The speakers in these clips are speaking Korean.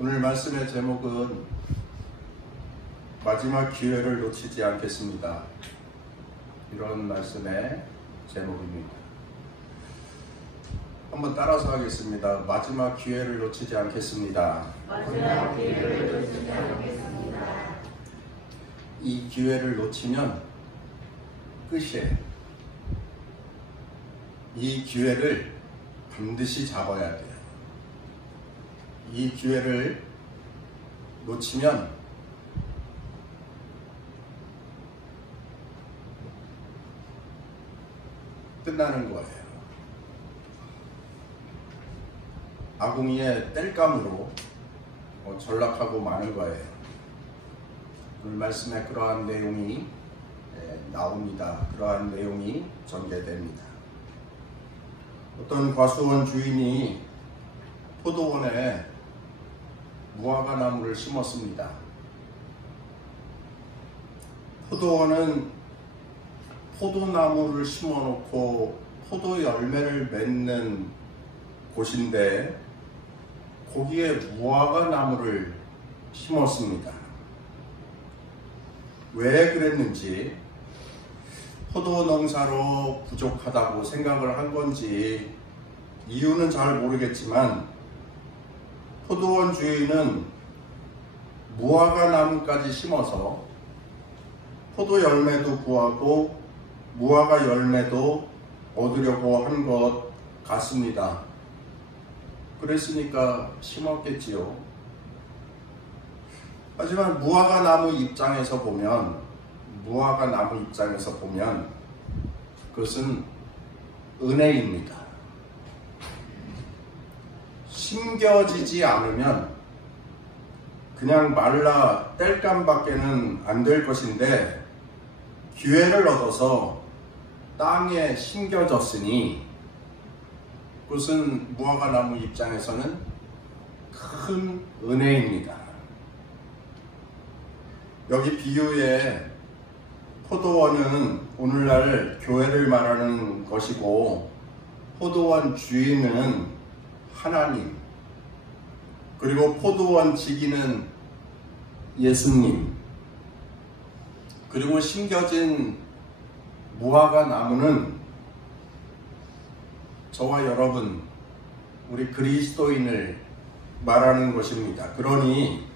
오늘 말씀의 제목은 마지막 기회를 놓치지 않겠습니다. 이런 말씀의 제목입니다. 한번 따라서 하겠습니다. 마지막 기회를 놓치지 않겠습니다. 마지막 기회를 놓치지 않겠습니다. 이 기회를 놓치면 끝이에요. 이 기회를 반드시 잡아야 돼요. 이 기회를 놓치면 끝나는 거예요. 아궁이에 땔감으로 전락하고 마는 거예요. 오늘 말씀에 그러한 내용이 나옵니다. 그러한 내용이 전개됩니다. 어떤 과수원 주인이 포도원에 무화과 나무를 심었습니다. 포도원은 포도나무를 심어놓고 포도 열매를 맺는 곳인데 거기에 무화과 나무를 심었습니다. 왜 그랬는지, 포도 농사로 부족하다고 생각을 한 건지 이유는 잘 모르겠지만 포도원 주인은 무화과 나무까지 심어서 포도 열매도 구하고 무화과 열매도 얻으려고 한 것 같습니다. 그랬으니까 심었겠지요. 하지만 무화과 나무 입장에서 보면 그것은 은혜입니다. 심겨지지 않으면 그냥 말라 땔감밖에는 안 될 것인데 기회를 얻어서 땅에 심겨졌으니 그것은 무화과 나무 입장에서는 큰 은혜입니다. 여기 비유의 포도원은 오늘날 교회를 말하는 것이고 포도원 주인은 하나님, 그리고 포도원 지기는 예수님, 그리고 심겨진 무화과 나무는 저와 여러분, 우리 그리스도인을 말하는 것입니다. 그러니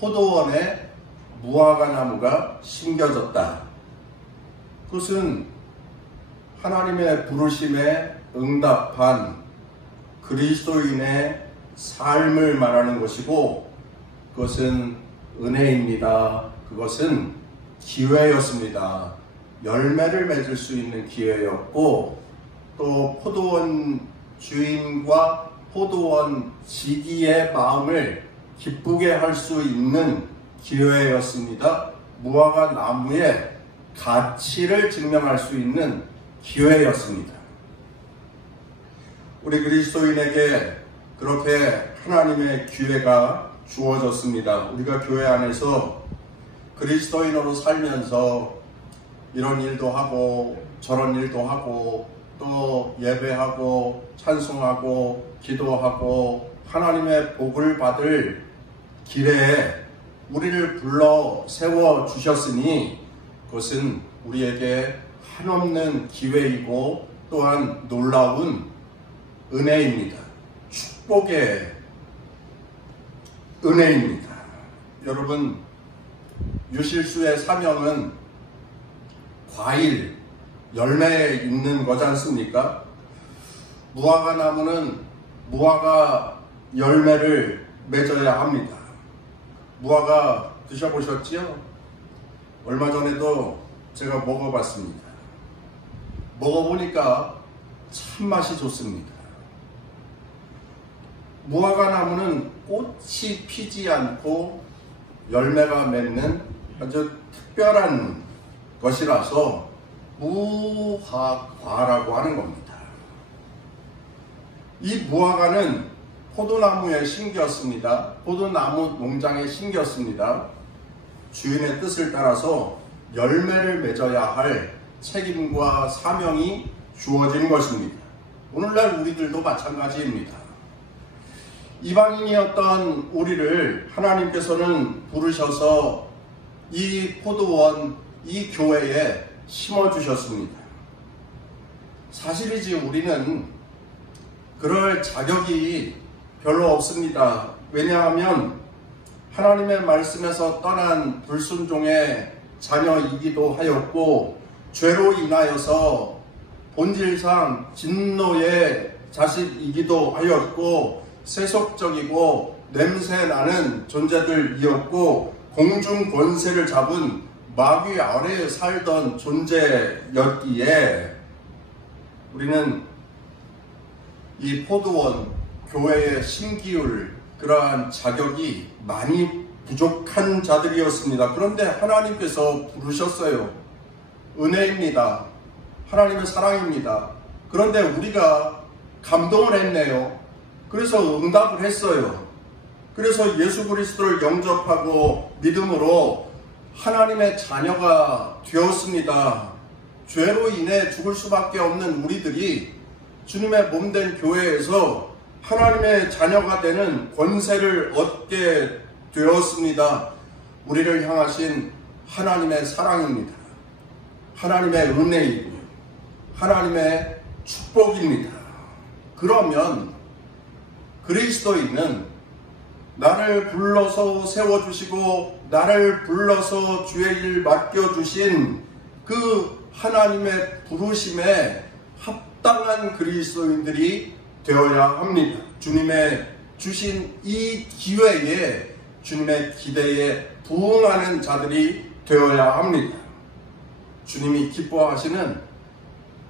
포도원에 무화과 나무가 심겨졌다. 그것은 하나님의 부르심에 응답한 그리스도인의 삶을 말하는 것이고 그것은 은혜입니다. 그것은 기회였습니다. 열매를 맺을 수 있는 기회였고 또 포도원 주인과 포도원 지기의 마음을 기쁘게 할 수 있는 기회였습니다. 무화과 나무의 가치를 증명할 수 있는 기회였습니다. 우리 그리스도인에게 그렇게 하나님의 기회가 주어졌습니다. 우리가 교회 안에서 그리스도인으로 살면서 이런 일도 하고 저런 일도 하고 또 예배하고 찬송하고 기도하고 하나님의 복을 받을 길에 우리를 불러 세워 주셨으니 그것은 우리에게 한없는 기회이고 또한 놀라운 은혜입니다. 축복의 은혜입니다. 여러분, 유실수의 사명은 과일, 열매에 있는 거지 않습니까? 무화과 나무는 무화과 열매를 맺어야 합니다. 무화과 드셔보셨지요? 얼마 전에도 제가 먹어봤습니다. 먹어보니까 참 맛이 좋습니다. 무화과 나무는 꽃이 피지 않고 열매가 맺는 아주 특별한 것이라서 무화과라고 하는 겁니다. 이 무화과는 포도나무에 심겼습니다. 포도나무 농장에 심겼습니다. 주인의 뜻을 따라서 열매를 맺어야 할 책임과 사명이 주어진 것입니다. 오늘날 우리들도 마찬가지입니다. 이방인이었던 우리를 하나님께서는 부르셔서 이 포도원, 이 교회에 심어주셨습니다. 사실이지 우리는 그럴 자격이 별로 없습니다. 왜냐하면 하나님의 말씀에서 떠난 불순종의 자녀이기도 하였고, 죄로 인하여서 본질상 진노의 자식이기도 하였고, 세속적이고 냄새나는 존재들이었고, 공중 권세를 잡은 마귀 아래에 살던 존재였기에 우리는 이 포도원 교회의 심기울, 그러한 자격이 많이 부족한 자들이었습니다. 그런데 하나님께서 부르셨어요. 은혜입니다. 하나님의 사랑입니다. 그런데 우리가 감동을 했네요. 그래서 응답을 했어요. 그래서 예수 그리스도를 영접하고 믿음으로 하나님의 자녀가 되었습니다. 죄로 인해 죽을 수밖에 없는 우리들이 주님의 몸된 교회에서 하나님의 자녀가 되는 권세를 얻게 되었습니다. 우리를 향하신 하나님의 사랑입니다. 하나님의 은혜이고요. 하나님의 축복입니다. 그러면 그리스도인은 나를 불러서 세워주시고 나를 불러서 주의 일 맡겨주신 그 하나님의 부르심에 합당한 그리스도인들이 되어야 합니다. 주님의 주신 이 기회에 주님의 기대에 부응하는 자들이 되어야 합니다. 주님이 기뻐하시는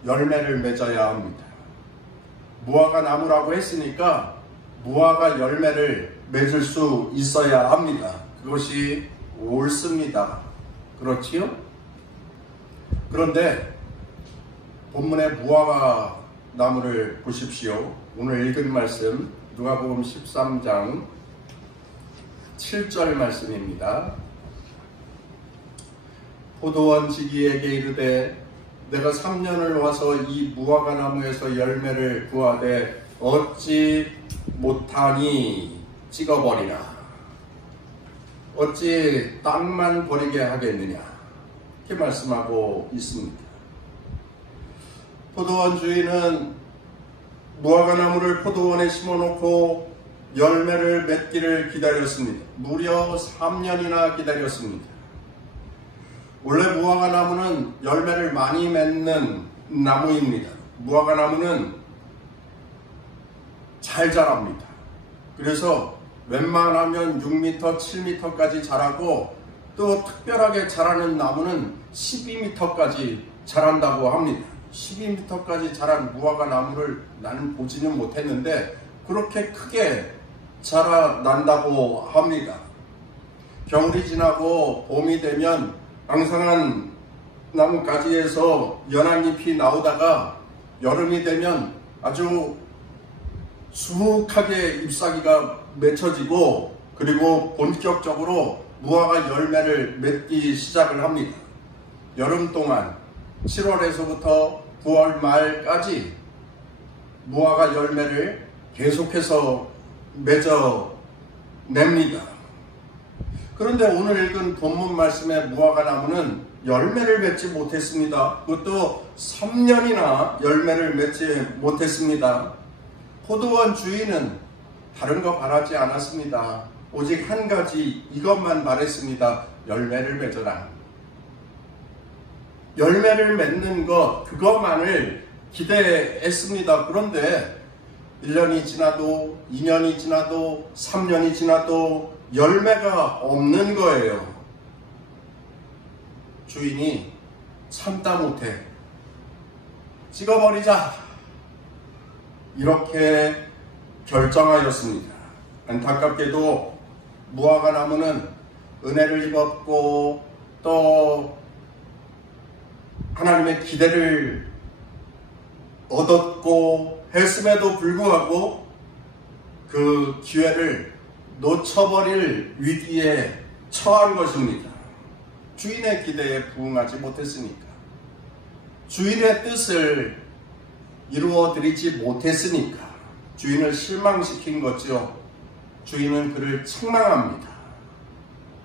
열매를 맺어야 합니다. 무화과 나무라고 했으니까 무화과 열매를 맺을 수 있어야 합니다. 그것이 옳습니다. 그렇지요? 그런데 본문의 무화과 나무를 보십시오. 오늘 읽은 말씀 누가복음 13장 7절 말씀입니다. 포도원 지기에게 이르되 내가 3년을 와서 이 무화과 나무에서 열매를 구하되 얻지 못하니 찍어버리라. 어찌 땅만 버리게 하겠느냐, 이렇게 말씀하고 있습니다. 포도원 주인은 무화과 나무를 포도원에 심어놓고 열매를 맺기를 기다렸습니다. 무려 3년이나 기다렸습니다. 원래 무화과 나무는 열매를 많이 맺는 나무입니다. 무화과 나무는 잘 자랍니다. 그래서 웬만하면 6m, 7m까지 자라고, 또 특별하게 자라는 나무는 12m까지 자란다고 합니다. 12m까지 자란 무화과 나무를 나는 보지는 못했는데 그렇게 크게 자라난다고 합니다. 겨울이 지나고 봄이 되면 앙상한 나무가지에서 연한 잎이 나오다가 여름이 되면 아주 수북하게 잎사귀가 맺혀지고, 그리고 본격적으로 무화과 열매를 맺기 시작을 합니다. 여름 동안 7월에서부터 9월 말까지 무화과 열매를 계속해서 맺어냅니다. 그런데 오늘 읽은 본문 말씀의 무화과 나무는 열매를 맺지 못했습니다. 그것도 3년이나 열매를 맺지 못했습니다. 포도원 주인은 다른 거 바라지 않았습니다. 오직 한 가지 이것만 바랬습니다. 열매를 맺어라. 열매를 맺는 것, 그것만을 기대했습니다. 그런데 1년이 지나도 2년이 지나도 3년이 지나도 열매가 없는 거예요. 주인이 참다 못해 찍어버리자, 이렇게 결정하였습니다. 안타깝게도 무화과 나무는 은혜를 입었고 또 하나님의 기대를 얻었고 했음에도 불구하고 그 기회를 놓쳐버릴 위기에 처한 것입니다. 주인의 기대에 부응하지 못했으니까, 주인의 뜻을 이루어 드리지 못했으니까 주인을 실망시킨 거죠. 주인은 그를 책망합니다.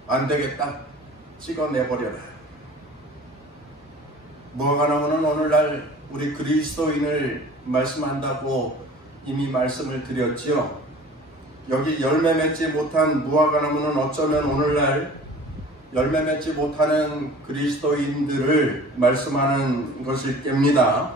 안 되겠다. 찍어내버려라. 무화과나무는 오늘날 우리 그리스도인을 말씀한다고 이미 말씀을 드렸지요. 여기 열매 맺지 못한 무화과나무는 어쩌면 오늘날 열매 맺지 못하는 그리스도인들을 말씀하는 것일 겁니다.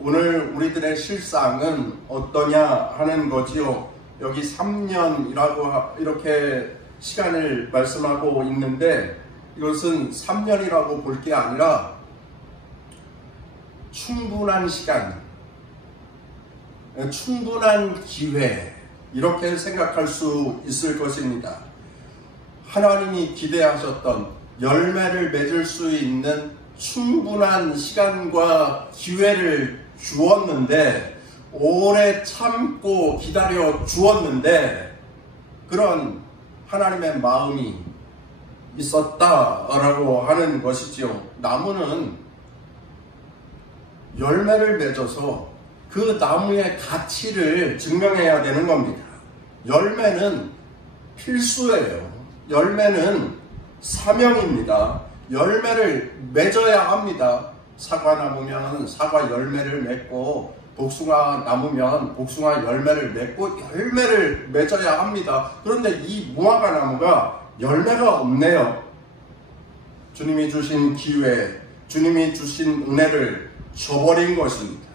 오늘 우리들의 실상은 어떠냐 하는 거지요. 여기 3년이라고 이렇게 시간을 말씀하고 있는데 이것은 3년이라고 볼 게 아니라 충분한 시간, 충분한 기회, 이렇게 생각할 수 있을 것입니다. 하나님이 기대하셨던 열매를 맺을 수 있는 충분한 시간과 기회를 주었는데, 오래 참고 기다려 주었는데, 그런 하나님의 마음이 있었다라고 하는 것이지요. 나무는 열매를 맺어서 그 나무의 가치를 증명해야 되는 겁니다. 열매는 필수예요. 열매는 사명입니다. 열매를 맺어야 합니다. 사과나무면 사과 열매를 맺고, 복숭아 나무면 복숭아 열매를 맺고 열매를 맺어야 합니다. 그런데 이 무화과 나무가 열매가 없네요. 주님이 주신 기회, 주님이 주신 은혜를 줘버린 것입니다.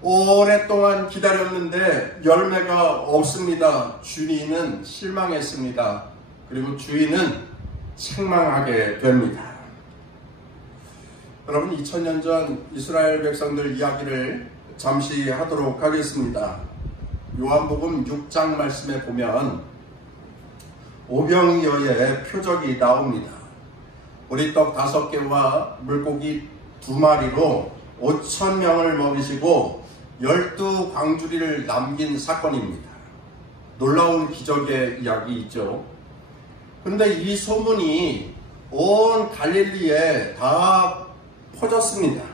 오랫동안 기다렸는데 열매가 없습니다. 주인은 실망했습니다. 그리고 주인은 책망하게 됩니다. 여러분, 2000년 전 이스라엘 백성들 이야기를 잠시 하도록 하겠습니다. 요한복음 6장 말씀에 보면 오병이어의 표적이 나옵니다. 보리떡 5개와 물고기 2마리로 5,000명을 먹이시고 12광주리를 남긴 사건입니다. 놀라운 기적의 이야기이죠. 그런데 이 소문이 온 갈릴리에 다 퍼졌습니다.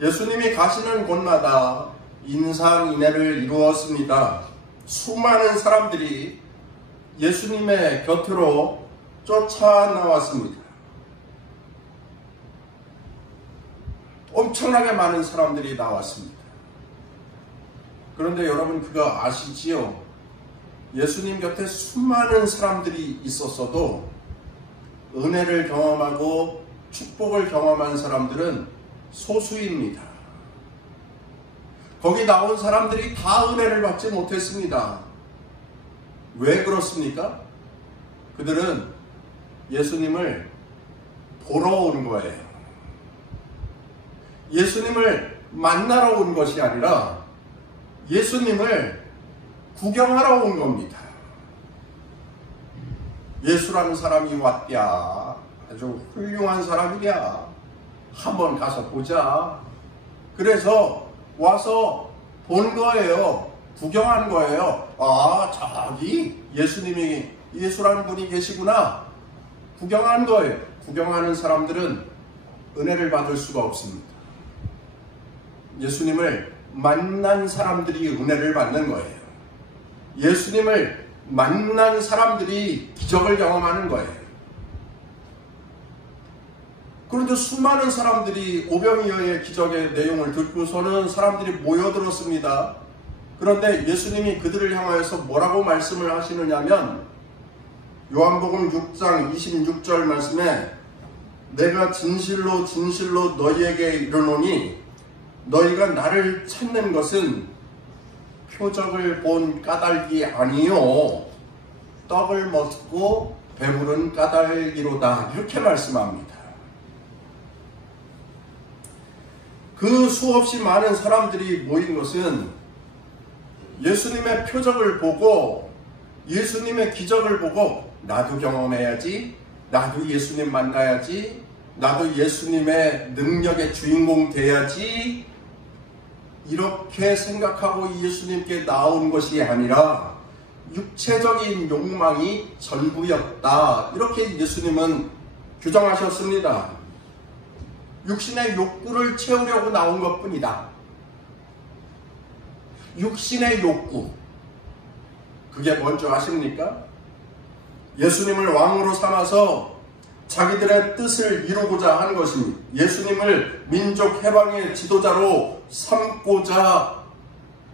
예수님이 가시는 곳마다 인산인해를 이루었습니다. 수많은 사람들이 예수님의 곁으로 쫓아나왔습니다. 엄청나게 많은 사람들이 나왔습니다. 그런데 여러분, 그거 아시지요? 예수님 곁에 수많은 사람들이 있었어도 은혜를 경험하고 축복을 경험한 사람들은 소수입니다. 거기 나온 사람들이 다 은혜를 받지 못했습니다. 왜 그렇습니까? 그들은 예수님을 보러 온 거예요. 예수님을 만나러 온 것이 아니라 예수님을 구경하러 온 겁니다. 예수라는 사람이 왔야. 아주 훌륭한 사람이야. 한번 가서 보자. 그래서 와서 본 거예요. 구경한 거예요. 아, 저기 예수라는 분이 계시구나. 구경한 거예요. 구경하는 사람들은 은혜를 받을 수가 없습니다. 예수님을 만난 사람들이 은혜를 받는 거예요. 예수님을 만난 사람들이 기적을 경험하는 거예요. 그런데 수많은 사람들이 오병이어의 기적의 내용을 듣고서는 사람들이 모여들었습니다. 그런데 예수님이 그들을 향하여서 뭐라고 말씀을 하시느냐면, 요한복음 6장 26절 말씀에 내가 진실로 진실로 너희에게 이르노니 너희가 나를 찾는 것은 표적을 본 까닭이 아니요 떡을 먹고 배부른 까닭이로다. 이렇게 말씀합니다. 그 수없이 많은 사람들이 모인 것은 예수님의 표적을 보고, 예수님의 기적을 보고 나도 경험해야지, 나도 예수님 만나야지, 나도 예수님의 능력의 주인공 돼야지, 이렇게 생각하고 예수님께 나온 것이 아니라 육체적인 욕망이 전부였다. 이렇게 예수님은 규정하셨습니다. 육신의 욕구를 채우려고 나온 것뿐이다. 육신의 욕구. 그게 뭔지 아십니까? 예수님을 왕으로 삼아서 자기들의 뜻을 이루고자 한 것입니다. 예수님을 민족 해방의 지도자로 삼고자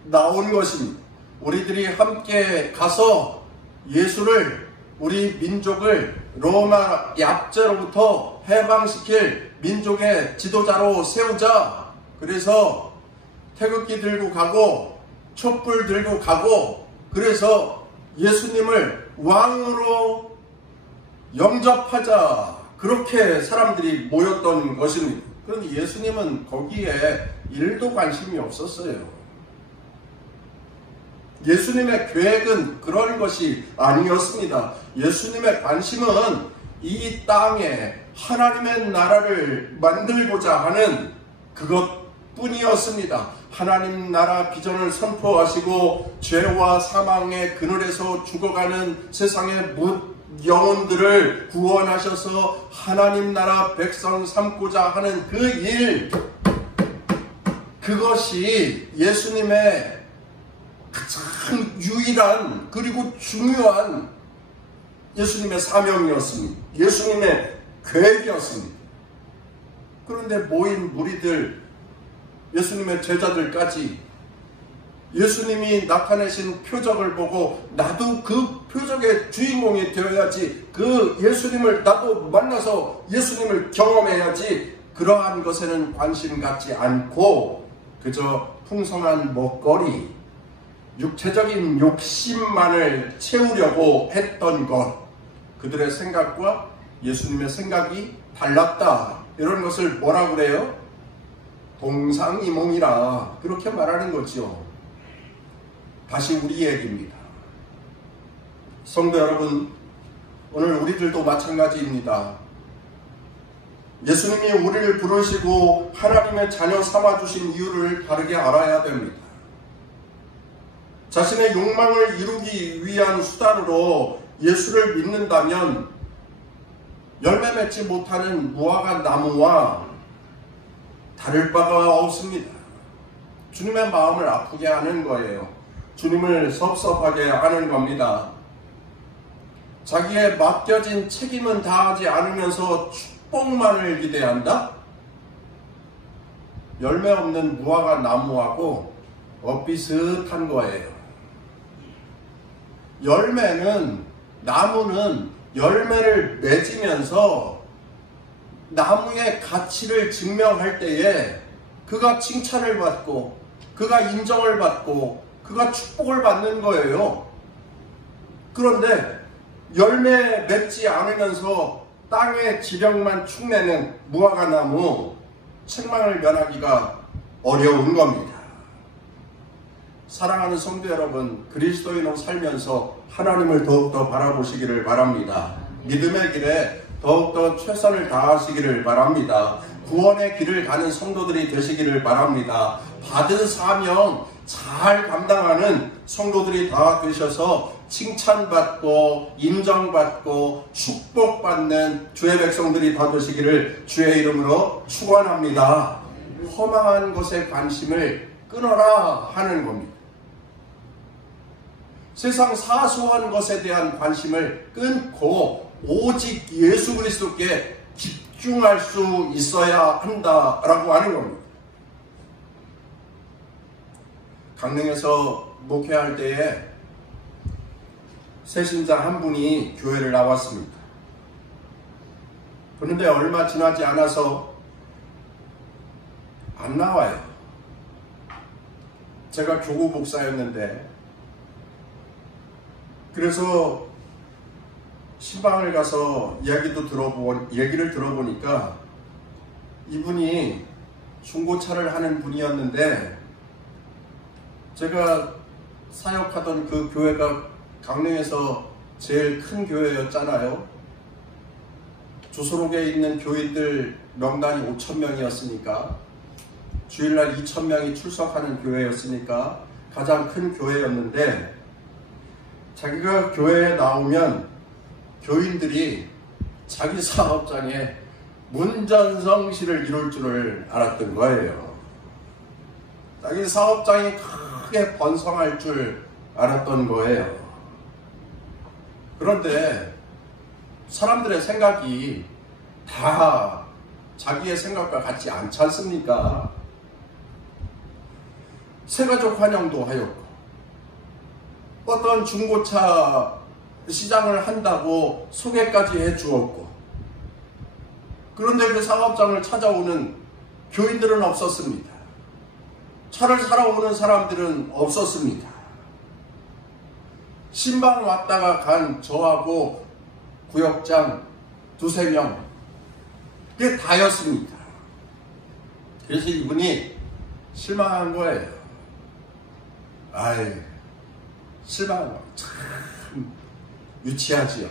나온 것입니다. 우리들이 함께 가서 예수를, 우리 민족을 로마 약제로부터 해방시킬 민족의 지도자로 세우자. 그래서 태극기 들고 가고 촛불 들고 가고, 그래서 예수님을 왕으로 영접하자. 그렇게 사람들이 모였던 것입니다. 그런데 예수님은 거기에 1도 관심이 없었어요. 예수님의 계획은 그런 것이 아니었습니다. 예수님의 관심은 이 땅에 하나님의 나라를 만들고자 하는 그것뿐이었습니다. 하나님 나라 비전을 선포하시고 죄와 사망의 그늘에서 죽어가는 세상의 영혼들을 구원하셔서 하나님 나라 백성 삼고자 하는 그 일, 그것이 예수님의 가장 유일한 그리고 중요한 예수님의 사명이었습니다. 예수님의 계획이었습니다. 그런데 모인 무리들, 예수님의 제자들까지 예수님이 나타내신 표적을 보고 나도 그 표적의 주인공이 되어야지, 그 예수님을 나도 만나서 예수님을 경험해야지, 그러한 것에는 관심 갖지 않고 그저 풍성한 먹거리, 육체적인 욕심만을 채우려고 했던 것, 그들의 생각과 예수님의 생각이 달랐다. 이런 것을 뭐라고 그래요? 동상이몽이라 그렇게 말하는 거죠. 다시 우리 얘기입니다. 성도 여러분, 오늘 우리들도 마찬가지입니다. 예수님이 우리를 부르시고 하나님의 자녀 삼아주신 이유를 바르게 알아야 됩니다. 자신의 욕망을 이루기 위한 수단으로 예수를 믿는다면 열매 맺지 못하는 무화과 나무와 다를 바가 없습니다. 주님의 마음을 아프게 하는 거예요. 주님을 섭섭하게 하는 겁니다. 자기의 맡겨진 책임은 다하지 않으면서 축복만을 기대한다? 열매 없는 무화과 나무하고 비슷한 거예요. 나무는 열매를 맺으면서 나무의 가치를 증명할 때에 그가 칭찬을 받고 그가 인정을 받고 그가 축복을 받는 거예요. 그런데 열매 맺지 않으면서 땅의 지력만 축내는 무화과 나무, 책망을 면하기가 어려운 겁니다. 사랑하는 성도 여러분, 그리스도인으로 살면서 하나님을 더욱더 바라보시기를 바랍니다. 믿음의 길에 더욱더 최선을 다하시기를 바랍니다. 구원의 길을 가는 성도들이 되시기를 바랍니다. 받은 사명 잘 감당하는 성도들이 다 되셔서 칭찬받고 인정받고 축복받는 주의 백성들이 다 되시기를 주의 이름으로 축원합니다. 허망한 것에 관심을 끊어라 하는 겁니다. 세상 사소한 것에 대한 관심을 끊고 오직 예수 그리스도께 집중할 수 있어야 한다라고 하는 겁니다. 강릉에서 목회할 때에 새신자 한 분이 교회를 나왔습니다. 그런데 얼마 지나지 않아서 안 나와요. 제가 교구 목사였는데, 그래서 신방을 가서 얘기를 들어보니까 이분이 중고차를 하는 분이었는데, 제가 사역하던 그 교회가 강릉에서 제일 큰 교회였잖아요. 주소록에 있는 교인들 명단이 5,000명이었으니까, 주일날 2,000명이 출석하는 교회였으니까 가장 큰 교회였는데, 자기가 교회에 나오면 교인들이 자기 사업장에 문전성시를 이룰 줄을 알았던 거예요. 자기 사업장이 크게 번성할 줄 알았던 거예요. 그런데 사람들의 생각이 다 자기의 생각과 같지 않지 않습니까? 새가족 환영도 하였고, 어떤 중고차 시장을 한다고 소개까지 해주었고, 그런데 그 사업장을 찾아오는 교인들은 없었습니다. 차를 사러 오는 사람들은 없었습니다. 신방 왔다가 간 저하고 구역장 두세 명, 그게 다였습니다. 그래서 이분이 실망한 거예요. 아이, 실망한 거. 참 유치하지요.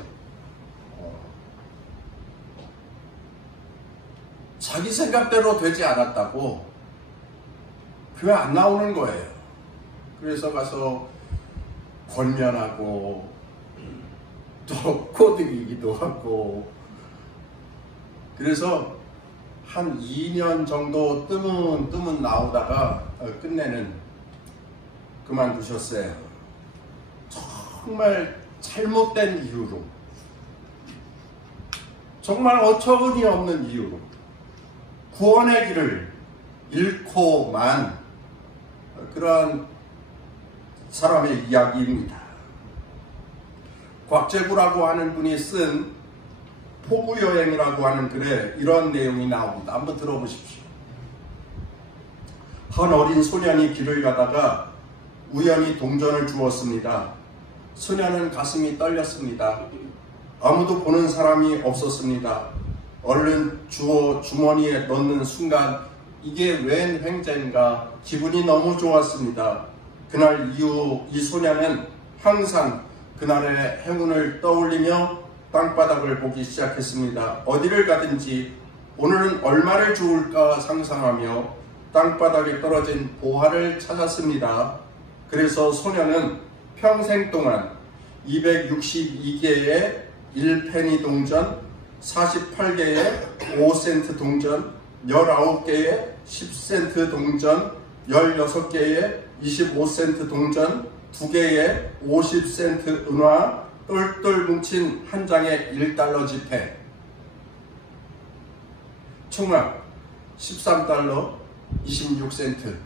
자기 생각대로 되지 않았다고 교회 안 나오는 거예요. 그래서 가서 권면하고 또 꼬드기기도 하고, 그래서 한 2년 정도 뜨문 나오다가 끝내는 그만두셨어요. 정말 잘못된 이유로, 정말 어처구니 없는 이유로 구원의 길을 잃고만 그런 사람의 이야기입니다. 곽재구라고 하는 분이 쓴 포구여행이라고 하는 글에 이런 내용이 나옵니다. 한번 들어보십시오. 한 어린 소년이 길을 가다가 우연히 동전을 주었습니다. 소년은 가슴이 떨렸습니다. 아무도 보는 사람이 없었습니다. 얼른 주워 주머니에 넣는 순간 이게 웬 횡재인가 기분이 너무 좋았습니다. 그날 이후 이 소년은 항상 그날의 행운을 떠올리며 땅바닥을 보기 시작했습니다. 어디를 가든지 오늘은 얼마를 주울까 상상하며 땅바닥에 떨어진 보화를 찾았습니다. 그래서 소년은 평생 동안 262개의 1페니 동전, 48개의 5센트 동전, 19개의 10센트 동전, 16개의 25센트 동전, 2개의 50센트 은화, 똘똘 뭉친 한 장의 1달러 지폐, 총합 13달러 26센트.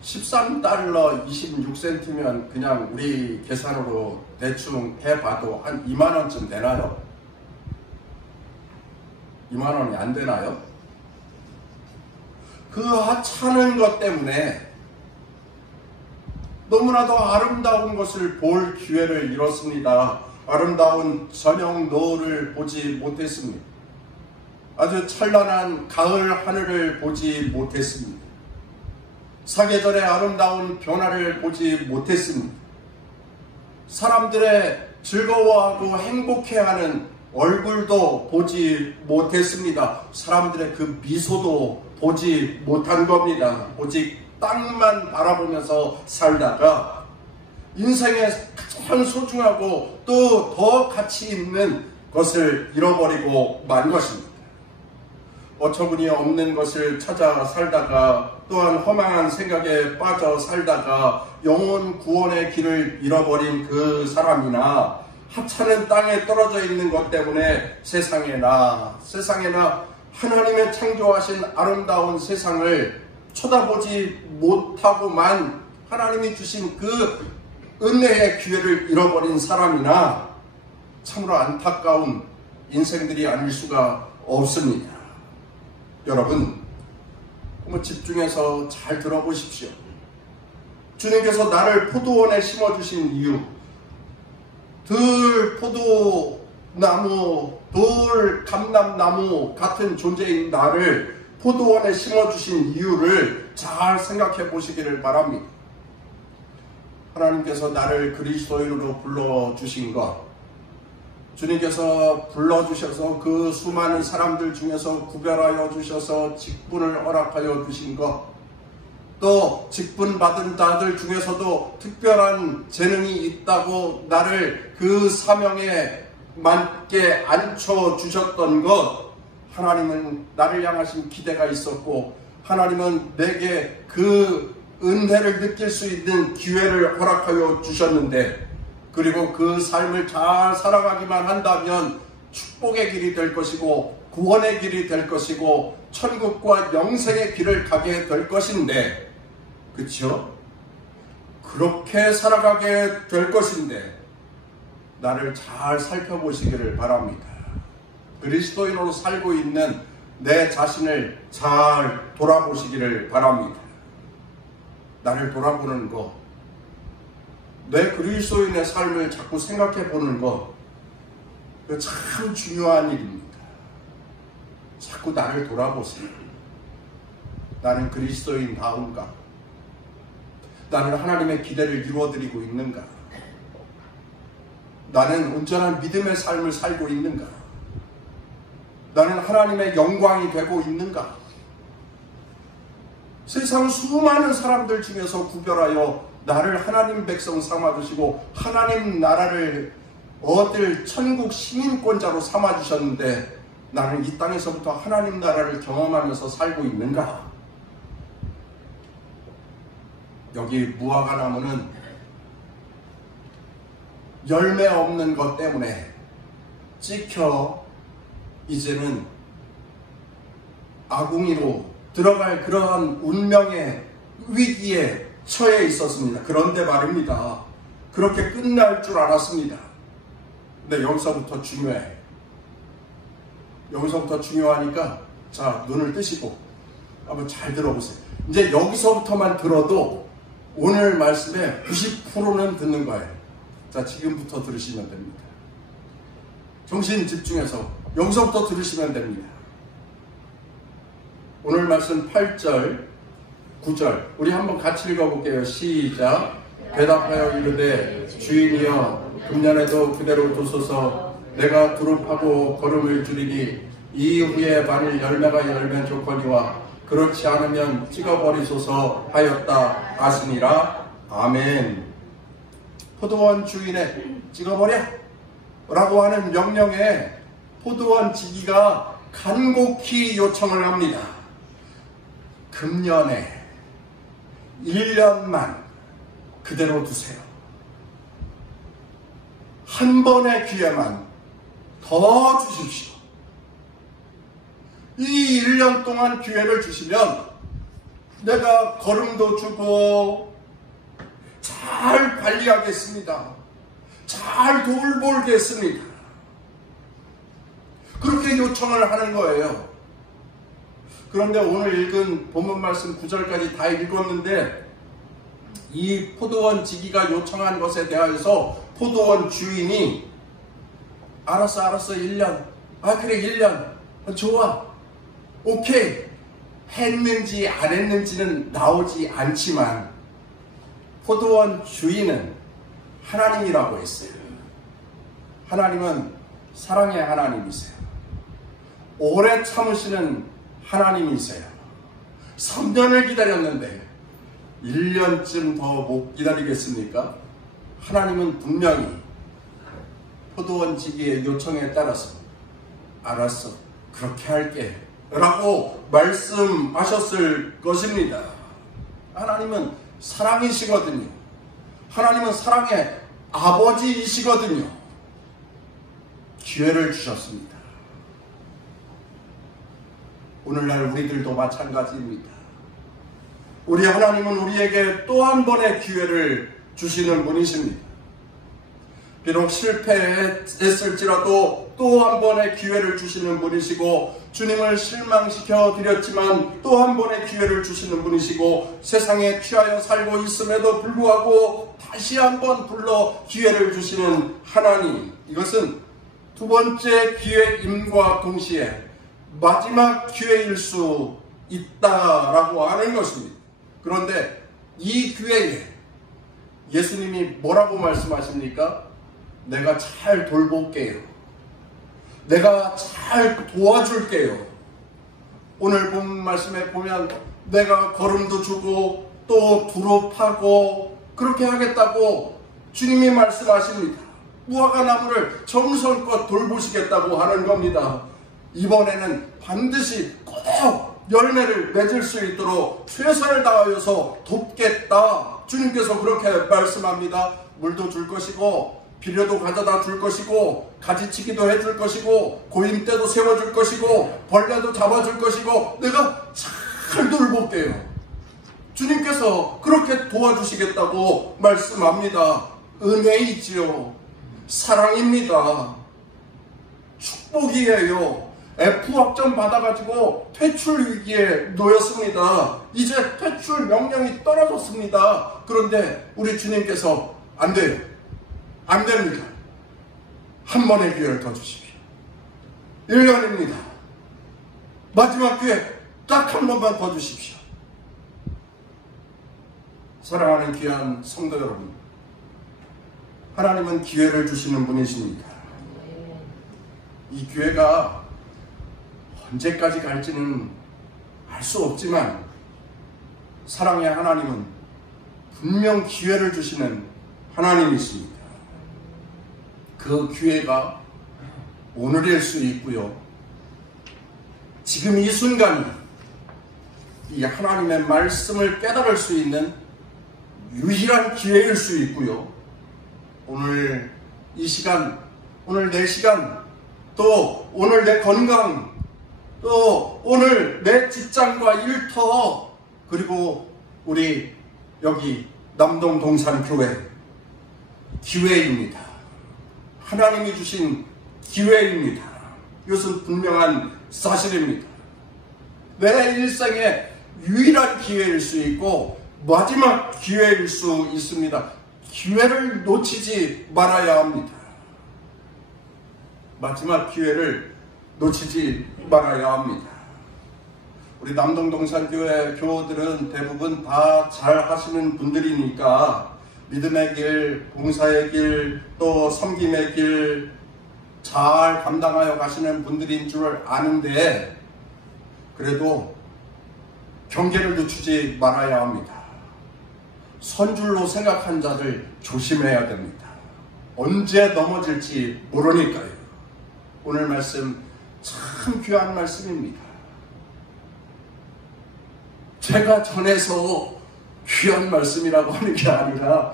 13달러 26센트면 그냥 우리 계산으로 대충 해봐도 한 2만원쯤 되나요? 2만원이 안 되나요? 그 하찮은 것 때문에 너무나도 아름다운 것을 볼 기회를 잃었습니다. 아름다운 저녁 노을을 보지 못했습니다. 아주 찬란한 가을 하늘을 보지 못했습니다. 사계절의 아름다운 변화를 보지 못했습니다. 사람들의 즐거워하고 행복해하는 얼굴도 보지 못했습니다. 사람들의 그 미소도 보지 못한 겁니다. 오직 땅만 바라보면서 살다가 인생의 가장 소중하고 또 더 가치 있는 것을 잃어버리고 만 것입니다. 어처구니 없는 것을 찾아 살다가 또한 허망한 생각에 빠져 살다가 영혼 구원의 길을 잃어버린 그 사람이나 하찮은 땅에 떨어져 있는 것 때문에 세상에나 하나님의 창조하신 아름다운 세상을 쳐다보지 못하고만 하나님이 주신 그 은혜의 기회를 잃어버린 사람이나 참으로 안타까운 인생들이 아닐 수가 없습니다. 여러분, 한번 집중해서 잘 들어보십시오. 주님께서 나를 포도원에 심어주신 이유, 들 포도나무, 돌 감람나무 같은 존재인 나를 포도원에 심어주신 이유를 잘 생각해 보시기를 바랍니다. 하나님께서 나를 그리스도인으로 불러주신 것, 주님께서 불러주셔서 그 수많은 사람들 중에서 구별하여 주셔서 직분을 허락하여 주신 것, 또 직분 받은 자들 중에서도 특별한 재능이 있다고 나를 그 사명에 맞게 앉혀주셨던 것, 하나님은 나를 향하신 기대가 있었고 하나님은 내게 그 은혜를 느낄 수 있는 기회를 허락하여 주셨는데 그리고 그 삶을 잘 살아가기만 한다면 축복의 길이 될 것이고 구원의 길이 될 것이고 천국과 영생의 길을 가게 될 것인데, 그렇죠? 그렇게 살아가게 될 것인데 나를 잘 살펴보시기를 바랍니다. 그리스도인으로 살고 있는 내 자신을 잘 돌아보시기를 바랍니다. 나를 돌아보는 것, 내 그리스도인의 삶을 자꾸 생각해 보는 것, 그 참 중요한 일입니다. 자꾸 나를 돌아보세요. 나는 그리스도인다운가? 나는 하나님의 기대를 이루어드리고 있는가? 나는 온전한 믿음의 삶을 살고 있는가? 나는 하나님의 영광이 되고 있는가? 세상 수많은 사람들 중에서 구별하여 나를 하나님 백성 삼아주시고 하나님 나라를 얻을 천국 시민권자로 삼아주셨는데 나는 이 땅에서부터 하나님 나라를 경험하면서 살고 있는가? 여기 무화과 나무는 열매 없는 것 때문에 찍혀 이제는 아궁이로 들어갈 그러한 운명의 위기에 처해 있었습니다. 그런데 말입니다. 그렇게 끝날 줄 알았습니다. 근데 여기서부터 중요해. 여기서부터 중요하니까 자, 눈을 뜨시고 한번 잘 들어보세요. 이제 여기서부터만 들어도 오늘 말씀의 90%는 듣는 거예요. 자, 지금부터 들으시면 됩니다. 정신 집중해서 여기서부터 들으시면 됩니다. 오늘 말씀 8절, 9절 우리 한번 같이 읽어볼게요. 시작. 대답하여 이르되 주인이여 금년에도 그대로 두소서. 내가 두릅하고 걸음을 줄이니 이후에 만일 열매가 열면 좋거니와 그렇지 않으면 찍어버리소서 하였다 하시니라. 아멘. 포도원 주인의 찍어버려 라고 하는 명령에 포도원 지기가 간곡히 요청을 합니다. 금년에 1년만 그대로 두세요. 한 번의 기회만 더 주십시오. 이 1년 동안 기회를 주시면 내가 걸음도 주고 잘 관리하겠습니다. 잘 돌보겠습니다. 그렇게 요청을 하는 거예요. 그런데 오늘 읽은 본문 말씀 9절까지 다 읽었는데 이 포도원 지기가 요청한 것에 대하여서 포도원 주인이 알았어 1년. 아 그래 1년 좋아 오케이 했는지 안 했는지는 나오지 않지만 포도원 주인은 하나님이라고 했어요. 하나님은 사랑의 하나님이세요. 오래 참으시는 하나님이세요. 3년을 기다렸는데 1년쯤 더 못 기다리겠습니까? 하나님은 분명히 포도원 지기의 요청에 따라서 알았어 그렇게 할게 라고 말씀하셨을 것입니다. 하나님은 사랑이시거든요. 하나님은 사랑의 아버지이시거든요. 기회를 주셨습니다. 오늘날 우리들도 마찬가지입니다. 우리 하나님은 우리에게 또 한 번의 기회를 주시는 분이십니다. 비록 실패했을지라도 또 한 번의 기회를 주시는 분이시고 주님을 실망시켜 드렸지만 또 한 번의 기회를 주시는 분이시고 세상에 취하여 살고 있음에도 불구하고 다시 한번 불러 기회를 주시는 하나님. 이것은 두 번째 기회임과 동시에 마지막 기회일 수 있다라고 하는 것입니다. 그런데 이 기회에 예수님이 뭐라고 말씀하십니까? 내가 잘 돌볼게요. 내가 잘 도와줄게요. 오늘 본 말씀에 보면 내가 걸음도 주고 또 두릅하고 그렇게 하겠다고 주님이 말씀하십니다. 무화과 나무를 정성껏 돌보시겠다고 하는 겁니다. 이번에는 반드시 꼭 열매를 맺을 수 있도록 최선을 다하여서 돕겠다. 주님께서 그렇게 말씀합니다. 물도 줄 것이고 비료도 가져다 줄 것이고 가지치기도 해줄 것이고 고임 때도 세워줄 것이고 벌레도 잡아줄 것이고 내가 잘 돌볼게요. 주님께서 그렇게 도와주시겠다고 말씀합니다. 은혜이지요. 사랑입니다. 축복이에요. F학점 받아가지고 퇴출 위기에 놓였습니다. 이제 퇴출 명령이 떨어졌습니다. 그런데 우리 주님께서 안 돼요. 안 됩니다. 한 번의 기회를 더 주십시오. 1년입니다. 마지막 기회 딱 한 번만 더 주십시오. 사랑하는 귀한 성도 여러분, 하나님은 기회를 주시는 분이십니다. 이 기회가 언제까지 갈지는 알 수 없지만 사랑의 하나님은 분명 기회를 주시는 하나님이십니다. 그 기회가 오늘일 수 있고요. 지금 이 순간이 이 하나님의 말씀을 깨달을 수 있는 유일한 기회일 수 있고요. 오늘 이 시간, 오늘 내 시간, 또 오늘 내 건강, 또 오늘 내 직장과 일터, 그리고 우리 여기 남동 동산교회 기회입니다. 하나님이 주신 기회입니다. 이것은 분명한 사실입니다. 내 일생의 유일한 기회일 수 있고 마지막 기회일 수 있습니다. 기회를 놓치지 말아야 합니다. 마지막 기회를 놓치지 말아야 합니다. 우리 남동동산교회 교우들은 대부분 다 잘 하시는 분들이니까 믿음의 길, 봉사의 길, 또 섬김의 길 잘 감당하여 가시는 분들인 줄 아는데 그래도 경계를 늦추지 말아야 합니다. 선줄로 생각한 자들 조심해야 됩니다. 언제 넘어질지 모르니까요. 오늘 말씀 참 귀한 말씀입니다. 제가 전해서 귀한 말씀이라고 하는 게 아니라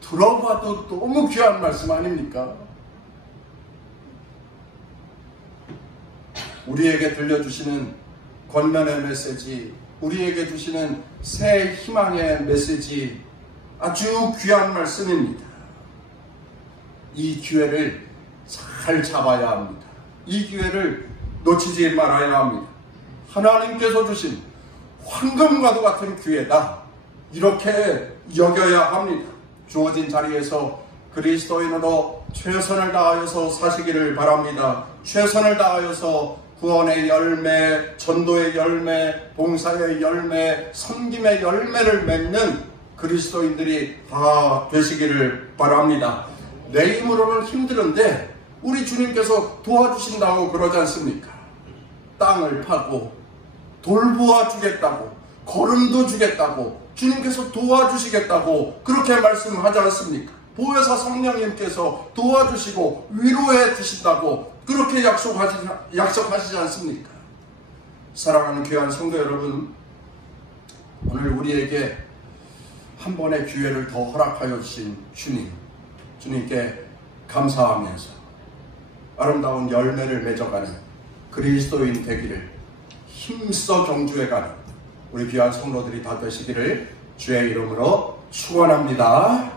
들어봐도 너무 귀한 말씀 아닙니까? 우리에게 들려주시는 권면의 메시지, 우리에게 주시는 새 희망의 메시지, 아주 귀한 말씀입니다. 이 기회를 잘 잡아야 합니다. 이 기회를 놓치지 말아야 합니다. 하나님께서 주신 황금과도 같은 기회다. 이렇게 여겨야 합니다. 주어진 자리에서 그리스도인으로 최선을 다하여서 사시기를 바랍니다. 최선을 다하여서 구원의 열매, 전도의 열매, 봉사의 열매, 섬김의 열매를 맺는 그리스도인들이 다 되시기를 바랍니다. 내 힘으로는 힘들은데 우리 주님께서 도와주신다고 그러지 않습니까? 땅을 파고 돌보아 주겠다고, 거름도 주겠다고, 주님께서 도와주시겠다고 그렇게 말씀하지 않습니까? 보혜사 성령님께서 도와주시고 위로해 주신다고 그렇게 약속하시지 않습니까? 사랑하는 귀한 성도 여러분, 오늘 우리에게 한 번의 기회를 더 허락하여 주신 주님께 감사하면서 아름다운 열매를 맺어가는 그리스도인 되기를 힘써 경주해가는 우리 귀한 성도들이 다 되시기를 주의 이름으로 축원합니다.